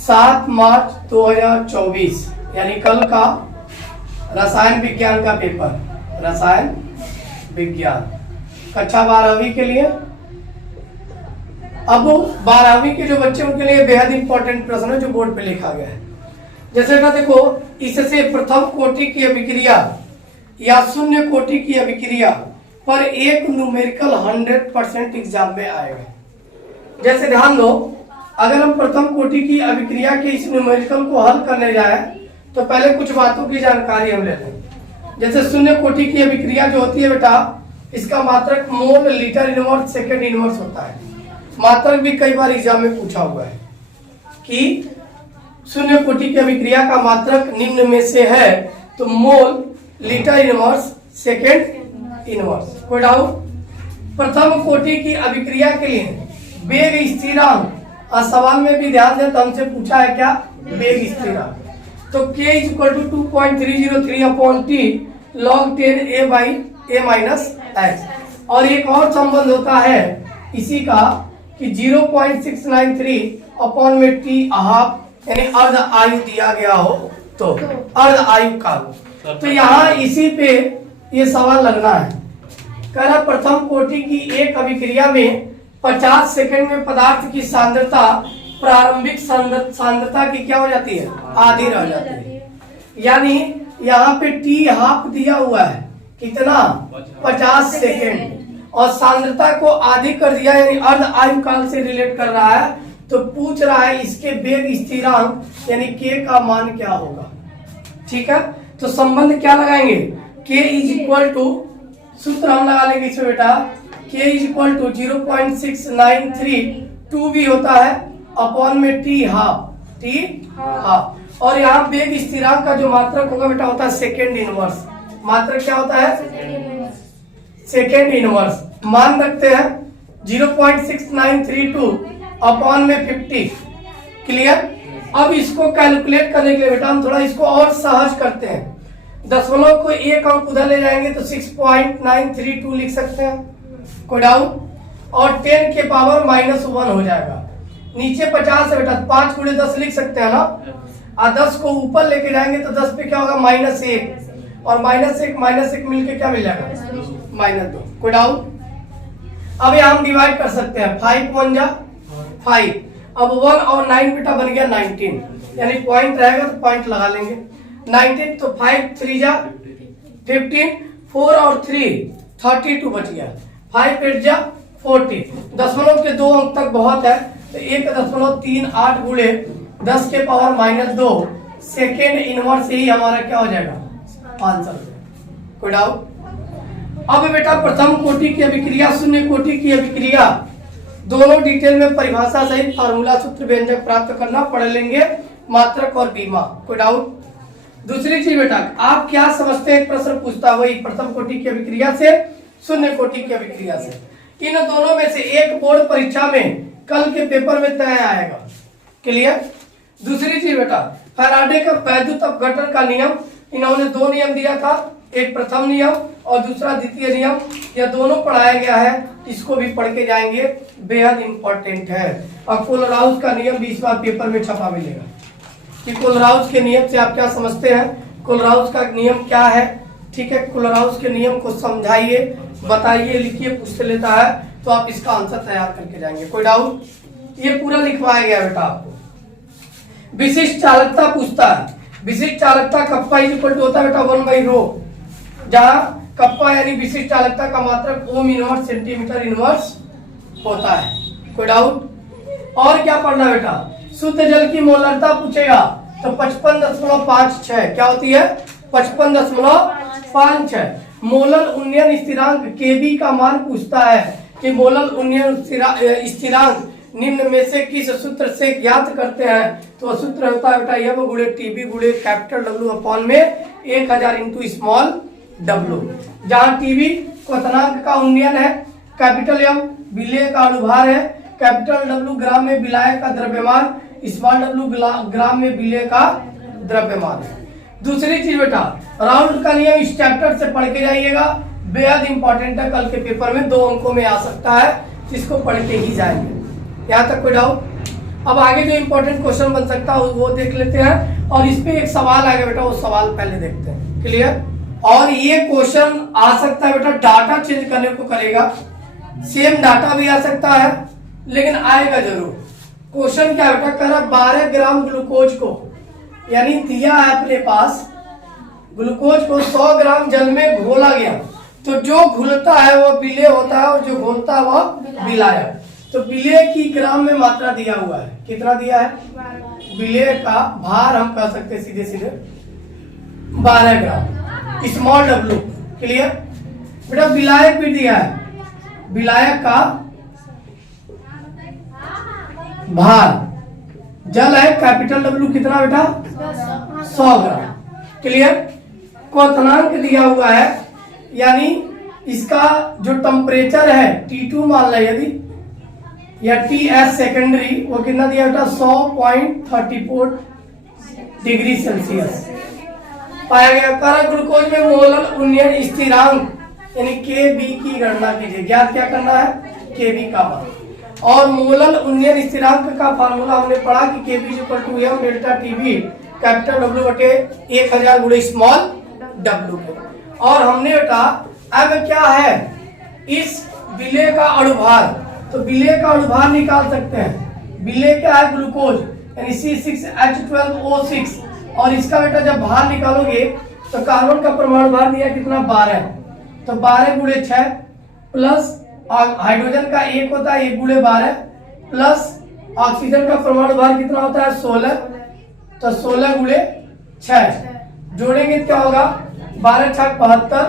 7 मार्च 2024 यानी कल का रसायन विज्ञान का पेपर, रसायन विज्ञान कक्षा 12वीं के लिए। अब 12वीं के जो बच्चे उनके लिए बेहद इंपॉर्टेंट प्रश्न है जो बोर्ड पे लिखा गया है। जैसे ना देखो, इससे प्रथम कोटि की अभिक्रिया या शून्य कोटि की अभिक्रिया पर एक न्यूमेरिकल 100% एग्जाम में आएगा। जैसे ध्यान दो, अगर हम प्रथम कोटि की अभिक्रिया के इस न्यूमेरिकल को हल करने जाए तो पहले कुछ बातों की जानकारी हम लेते हैं। जैसे शून्य कोटि की अभिक्रिया जो होती है बेटा, इसका मात्रक mole litre inverse second inverse होता है। मात्रक भी कई बार एग्जाम में पूछा हुआ है कि शून्य कोटि की अभिक्रिया का मात्रक निम्न में से है, तो mole litre inverse second inverse. कोई डाउट? प्रथम कोटि की अभिक्रिया के लिए वेग स्थिरांक, सवाल में भी ध्यान दें तो हमसे पूछा है क्या, वेग स्थिरांक। तो k = 2.303/t log 10 a/a-x। और एक और संबंध होता है इसी का कि 0.693/t यानी अर्ध आयु दिया गया हो तो अर्ध आयु काल। तो यहाँ इसी पे ये सवाल लगना है। कह रहा प्रथम कोटि की एक अभिक्रिया में 50 सेकंड में पदार्थ की सांद्रता प्रारंभिक सांद्रता की क्या हो जाती है, आधी रह जाती है। यानी यहाँ पे टी हाफ दिया हुआ है, कितना, 50 सेकंड, और सांद्रता को आधी कर दिया यानी अर्ध आयु काल से रिलेट कर रहा है। तो पूछ रहा है इसके वेग स्थिरांक यानी k का मान क्या होगा। ठीक है, तो संबंध क्या लगाएंगे, k = सूत्र हम लगा लेंगे इसमें बेटा, k = 0.693 भी होता है अपॉन में t हाफ। और यहाँ वेग स्थिरांक का जो मात्रक होगा बेटा होता है सेकेंड इनवर्स। मात्रक क्या होता है, सेकेंड इनवर्स। मान रखते हैं 0.6932 अपॉन में 50। क्लियर? अब इसको कैलकुलेट करने के लिए बेटा हम थोड़ा इसको और सहज करते हैं। दशमलव को एक अंक उधर ले जाएंगे तो 6.932 लिख सकते हैं। कोई डाउट? और 10 के पावर -1 हो जाएगा। नीचे 50 है बेटा, 5 × 10 लिख सकते हैं ना। और 10 को ऊपर लेके जाएंगे तो 10 पे क्या होगा, -1, और -1 मिलके क्या मिल जाएगा, -2। कोई डाउट? अब यहाँ हम डिवाइड कर सकते हैं, 5 × 1 = 5। अब 1 और 9 बेटा बन गया 19, यानी पॉइंट रहेगा तो पॉइंट लगा लेंगे। 19 तो 5 × 3 = 15, 4 और 3 32 बच गया, 5 × 8 = 40। दशमलव के 2 अंक तक बहुत है, तो 1.38 × 10 के पावर -2 सेकेंड इनवर्स ही हमारा क्या हो जाएगा, आंसर। कोई डाउट? अब बेटा प्रथम कोटि की अभिक्रिया, शून्य कोटि की अभिक्रिया, दोनों डिटेल में परिभाषा सहित फार्मूला सूत्र व्यंजक प्राप्त करना पढ़ लेंगे, मात्रक और बीमा। कोई डाउट? दूसरी चीज बेटा, आप क्या समझते हैं, एक प्रश्न पूछता वही प्रथम कोटि की अभिक्रिया से शून्य कोटि की अभिक्रिया से। इन दोनों में से एक बोर्ड परीक्षा में कल के पेपर में तय आएगा। क्लियर? दूसरी चीज बेटा, फैराडे का वैद्युत अपघटन का नियम, इन्होंने 2 नियम दिया था, एक प्रथम नियम और दूसरा द्वितीय नियम। यह दोनों पढ़ाया गया है, इसको भी पढ़ के जाएंगे, बेहद इंपॉर्टेंट है। और कोलराउस का नियम भी इस बार पेपर में छपा मिलेगा कि कोलराउस के नियम से आप क्या समझते हैं, कोलराउस का नियम क्या है। ठीक है, कोलराउस के नियम को समझाइए, बताइए, लिखिए, पूछ लेता है तो आप इसका आंसर तैयार करके जाएंगे। कोई डाउट? ये पूरा लिखवाया गया बेटा आपको। विशिष्ट चालकता पूछता है, विशिष्ट चालकता कप्पा = होता है बेटा 1/ρ, जहाँ कप्पा यानी विशिष्ट चालकता का मात्रक ओम इनवर्स सेंटीमीटर इनवर्स होता है। कोई डाउट? और क्या पढ़ना बेटा, शुद्ध जल की मोलरता पूछेगा तो 55.56 क्या होती है, 55.56। मोलर उन्नयन स्थिरांक केबी का मान पूछता है कि मोलर उन्नयन स्थिरांक निम्न में से किस सूत्र से ज्ञात करते हैं। तो सूत्र होता है बेटा M × TB × capital W upon में 1000 × स्मॉल डब्ल्यू, जहाँ टीबी क्वथनांक का उन्नयन है, कैपिटल एम विलेय का अनुभार है, कैपिटल डब्ल्यू ग्राम में विलायक का द्रव्यमान, स्मॉल डब्ल्यू ग्राम में विलेय का द्रव्यमान है। दूसरी चीज बेटा, राउंड का नियम इस चैप्टर से पढ़ के जाइएगा, बेहद इंपॉर्टेंट है, कल के पेपर में 2 अंकों में आ सकता है, इसको पढ़ के ही जाएंगे। यहाँ तक कोई डाउट? अब आगे जो इंपॉर्टेंट क्वेश्चन बन सकता है वो देख लेते हैं, और इस पे एक सवाल आएगा बेटा, वो सवाल पहले देखते हैं। क्लियर? और ये क्वेश्चन आ सकता है बेटा, डाटा चेंज करने को करेगा, सेम डाटा भी आ सकता है, लेकिन आएगा जरूर। क्वेश्चन क्या बेटा, कह रहा 12 ग्राम ग्लूकोज को, यानी दिया है अपने पास ग्लूकोज को 100 ग्राम जल में घोला गया, तो जो घुलता है वो विलेय होता है और जो घोलता है वह विलायक। तो विलेय की ग्राम में मात्रा दिया हुआ है, कितना दिया है? विलेय का भार हम कह सकते हैं सीधे सीधे 12 ग्राम, स्मॉल डब्ल्यू। क्लियर? बेटा विलायक भी दिया है, विलायक का भार, जल है कैपिटल डब्ल्यू कितना बेटा? 100 ग्राम। क्लियर? क्वथनांक दिया हुआ है, यानी इसका जो टेम्परेचर है T2 मान लें यदि, या TS सेकेंडरी, वो कितना दिया बेटा? 100.34 डिग्री सेल्सियस पाया गया। कारण ग्लूकोज में मोलर उन्नयन स्थिरांक यानी Kb की गणना कीजिए। ज्ञात क्या करना है? Kb का मान। और मोलर उन्नयन स्थिरांक का फार्मूला हमने पढ़ा कि Kb = m delta Tb capital W बटे 1000 गुणे स्मॉल W को। और हमने बेटा अब क्या है, इस विलेय का अणुभार, तो विलेय का अणुभार निकाल सकते हैं। विलेय क्या है? ग्लूकोज, यानी C6H12O6, और इसका बेटा जब भार निकालोगे तो कार्बन का परमाणु भार दिया कितना? 12, तो 12 गुणे 6 प्लस हाइड्रोजन का 1 होता है 1 गुणे 12 प्लस ऑक्सीजन का परमाणु भार कितना होता है? 16, तो 16 गुणे 6 जोड़ेंगे क्या होगा? 12 6 72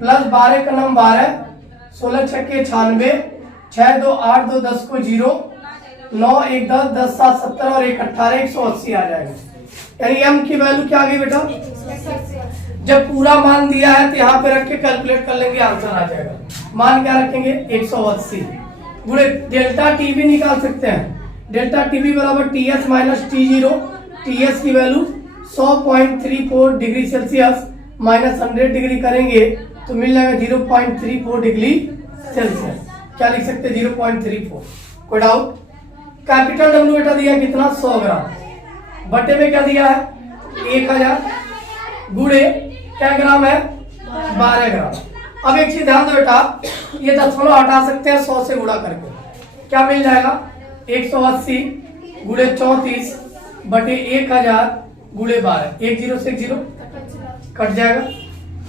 प्लस 12 का नाम 12, 16 6 के 96, 6 2 8 2 10 को 0, 9 1 10 10 7 70 और 1 18 180 आ जाएगा। यानी m की वैल्यू क्या आ गई बेटा? जब पूरा मान दिया है तो यहाँ पे रख के कैलकुलेट कर लेंगे, आंसर आ जाएगा। मान क्या रखेंगे? 180 गुणे डेल्टा टी भी निकाल सकते हैं। डेल्टा टी बी बराबर TS माइनस T0, TS की value 100.34 degree Celsius minus 100 degree करेंगे तो मिल जाएगा 0.34 डिग्री सेल्सियस। क्या लिख सकते हैं? 0.34। कोई डाउट? कैपिटल डब्ल्यू बेटा दिया कितना? 100 ग्राम, बटे में क्या दिया है? 1000 गुणे क्या ग्राम है? 12 ग्राम। अब एक चीज ध्यान दो बेटा, ये दशमलव हटा सकते हैं 100 से गुणा करके, क्या मिल जाएगा? 180 गुणे 34 बटे 1000 गुणे 12, 1 0 से 1 0 कट जाएगा।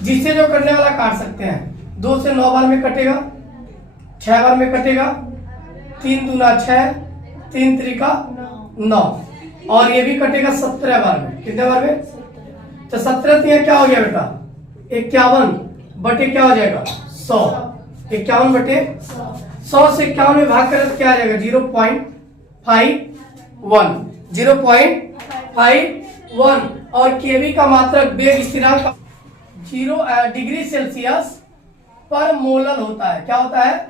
जिससे जो करने वाला काट सकते हैं, 2 से 9 बार में कटेगा, 6 बार में कटेगा, 3 दूना 6, 3 त्रिका 9, और ये भी कटेगा 17 बार में। कितने बार में? तो 17 3 क्या हो गया बेटा? 51 बटे क्या हो जाएगा? 100। 51 बटे 100 से 51 में भाग करें तो क्या आ जाएगा? 0.51, 0.51। और केवी का मात्रक वेग स्थिरांक 0 डिग्री सेल्सियस पर मोलर होता है। क्या होता है?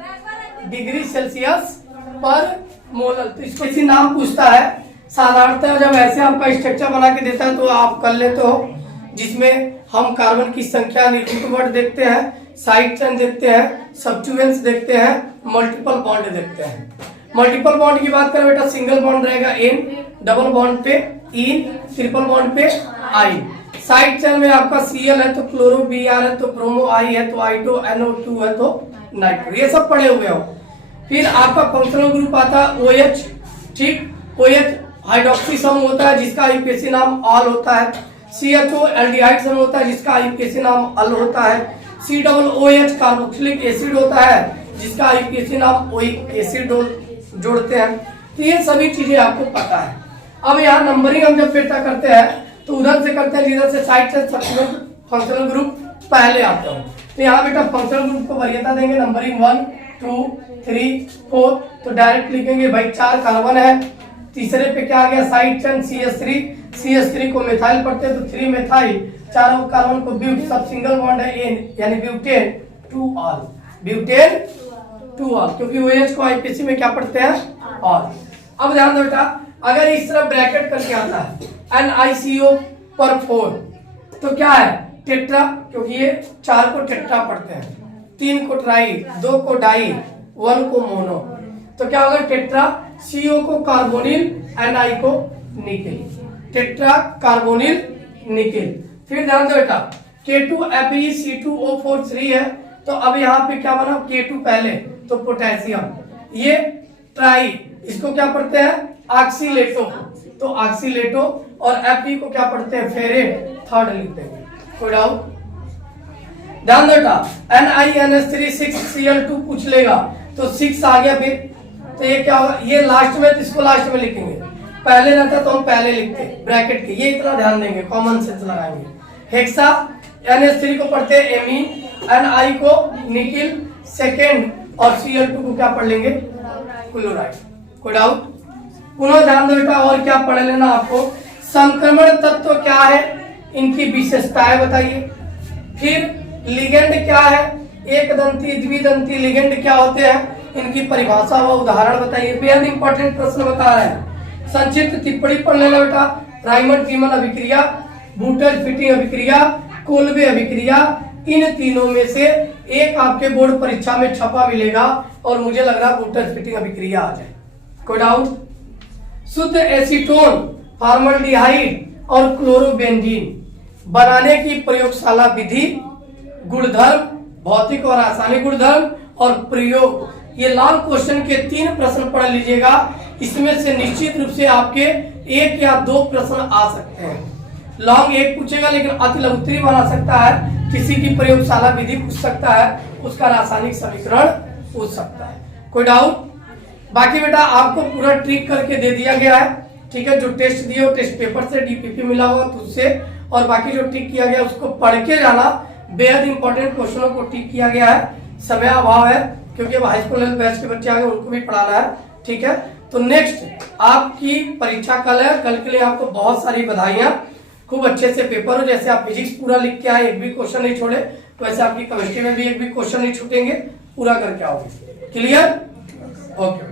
डिग्री सेल्सियस पर मोलर। तो इसको इसी नाम पूछता है। साधारणतः जब ऐसे आपका स्ट्रक्चर बना के देता है तो आप कर लेते हो, जिसमें हम कार्बन की संख्या न्यूक्लियोटाइड देखते हैं, साइड चेन देखते हैं, सब्स्टिट्यूएंट्स देखते हैं, मल्टीपल बॉन्ड देखते हैं। मल्टीपल बॉन्ड की बात करें बेटा, सिंगल बॉन्ड रहेगा N, डबल बॉन्ड पे इन, ट्रिपल बॉन्ड पे आई। साइड चेन में आपका Cl है तो क्लोरो Br है तो ब्रोमो I है तो I2 NO2 है तो नाइट्रो, ये सब पढ़े हुए हो। फिर आपका फंक्शनल ग्रुप आता है OH, ठीक। OH हाइड्रोक्सी सम होता है जिसका आईयूपीएसी नाम ऑल होता है। CHO एल्डिहाइड सम होता है जिसका आईयूपीएसी नाम अल होता है। COOH कार्बोक्सिलिक एसिड होता है जिसका आईयूपीएसी नाम ओइक एसिड जोड़ते हैं। तो ये सभी चीजें आपको पता है। अब यहाँ नंबरिंग हम जब बेटा करते हैं तो उधर से करते हैं जिधर से साइड से फंक्शनल ग्रुप पहले आता है। तो यहाँ बेटा फंक्शनल ग्रुप को वरीयता देंगे, नंबरिंग 1 2 3 4, तो डायरेक्ट लिखेंगे भाई 4 कार्बन है। तीसरे पे क्या आ गया? साइड चेन CH3 को मिथाइल पढ़ते हैं तो 3 मिथाइल, चारों कार्बन को ब्यूट, सब सिंगल बॉन्ड है N, यानी butane two all, butane two all, क्योंकि OH को आईपीसी में क्या पढ़ते हैं? ऑल। अब ध्यान दो बेटा, अगर इस तरह ब्रैकेट करके आता है NiCO पर 4 तो क्या है? टेट्रा, क्योंकि ये 4 को टेट्रा पढ़ते हैं, 3 को ट्राई, 2 को डाई, 1 को मोनो, तो क्या होगा? टेट्रा CO को कार्बोनिल, Ni को निकेल, टेट्रा कार्बोनिल निकेल। फिर ध्यान दो बेटा, K2Fe C2O4 3 है, तो अब यहाँ पे क्या बना, K2 पहले तो पोटेशियम, ये ट्राई, इसको क्या पढ़ते हैं, ऑक्सीलेटो, तो ऑक्सीलेटो, और Fe को क्या पढ़ते हैं, फेरेट, थर्ड लिखते हैं। कोई डाउट? ध्यान दो बेटा, NiNH3 6Cl2 पूछ लेगा तो 6 आ गया, फिर तो ये क्या होगा, ये लास्ट में, तो इसको लास्ट में लिखेंगे, पहले रहता तो हम पहले लिखते ब्रैकेट के, ये इतना ध्यान देंगे, कॉमन सेंस लगाएंगे। हेक्सा, NH3 को पढ़ते हैं एमीन, Ni को निकिल सेकेंड, और Cl2 को क्या पढ़ लेंगे, क्लोराइड। कोई डाउट? पुनः ध्यान दो बेटा, और क्या पढ़ लेना आपको, संक्रमण तत्व क्या है, इनकी विशेषताएं बताइए। फिर लिगेंड क्या है, एक दंती द्विदंती लिगेंड क्या होते हैं, इनकी परिभाषा व उदाहरण बताइए। बेहद इंपॉर्टेंट प्रश्न बता रहे हैं। संक्षिप्त टिप्पणी पढ़ लेना बेटा, राइमंड फ्रीमन अभिक्रिया, बूटर फिटिंग अभिक्रिया, कोल्बे अभिक्रिया, इन तीनों में से एक आपके बोर्ड परीक्षा में छपा मिलेगा, और मुझे लग रहा बूटर फिटिंग अभिक्रिया आ जाए। कोई डाउट? शुद्ध एसीटोन, फॉर्मल्डिहाइड और क्लोरोबेंजीन बनाने की प्रयोगशाला विधि, गुणधर्म, भौतिक और रासायनिक गुणधर्म, और प्रयोग। ये लॉन्ग क्वेश्चन के 3 प्रश्न पढ़ लीजिएगा, इसमें से निश्चित रूप से आपके 1 या 2 प्रश्न आ सकते हैं। लॉन्ग 1 पूछेगा, लेकिन अति लघुत्तरी बना सकता है, किसी की प्रयोगशाला विधि पूछ सकता है, उसका रासायनिक समीकरण पूछ सकता है। कोई डाउट? बाकी बेटा आपको पूरा ट्रिक करके दे दिया गया है, ठीक है। जो टेस्ट दिए वो टेस्ट पेपर से, DPP मिला होगा तो उससे, और बाकी जो ट्रिक किया गया उसको पढ़ के जाना। बेहद इंपॉर्टेंट क्वेश्चनों को टिक किया गया है, समय अभाव है क्योंकि अब हाई स्कूल लेवल बैच के बच्चे आ गए, उनको भी पढ़ाना है, ठीक है। तो नेक्स्ट आपकी परीक्षा कल है, कल के लिए आपको बहुत सारी बधाइयां, खूब अच्छे से पेपर हो। जैसे आप फिजिक्स पूरा लिख के आए, एक भी क्वेश्चन नहीं छोड़े, वैसे आपकी केमिस्ट्री में भी एक भी क्वेश्चन नहीं छूटेंगे, पूरा करके आओगे। क्लियर? ओके।